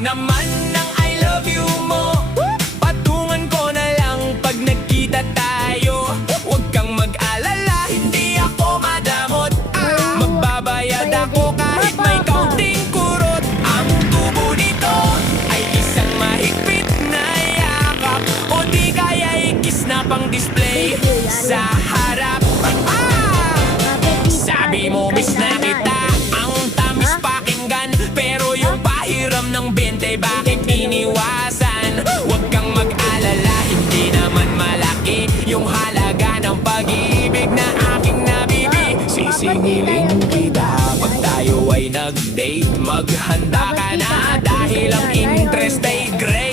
naman ng I love you mo. Patungan ko na lang pag nagkita tayo. Huwag kang mag-alala, hindi ako madamot. Magbabayad ako kahit may kaunting kurot. Ang tubo nito ay isang mahigpit na yakap, o di kaya ikis na pang display sa harap. Sabi mo miss na kita, ang tamis pakinggan, pero yung pahiram ng 20 bakit iniwasan? Huwag kang mag-alala, hindi naman malaki yung halaga ng pag-ibig na aking nabibig. Sisingilin kita pag tayo ay nag-date. Maghanda ka na dahil ang interest ay great.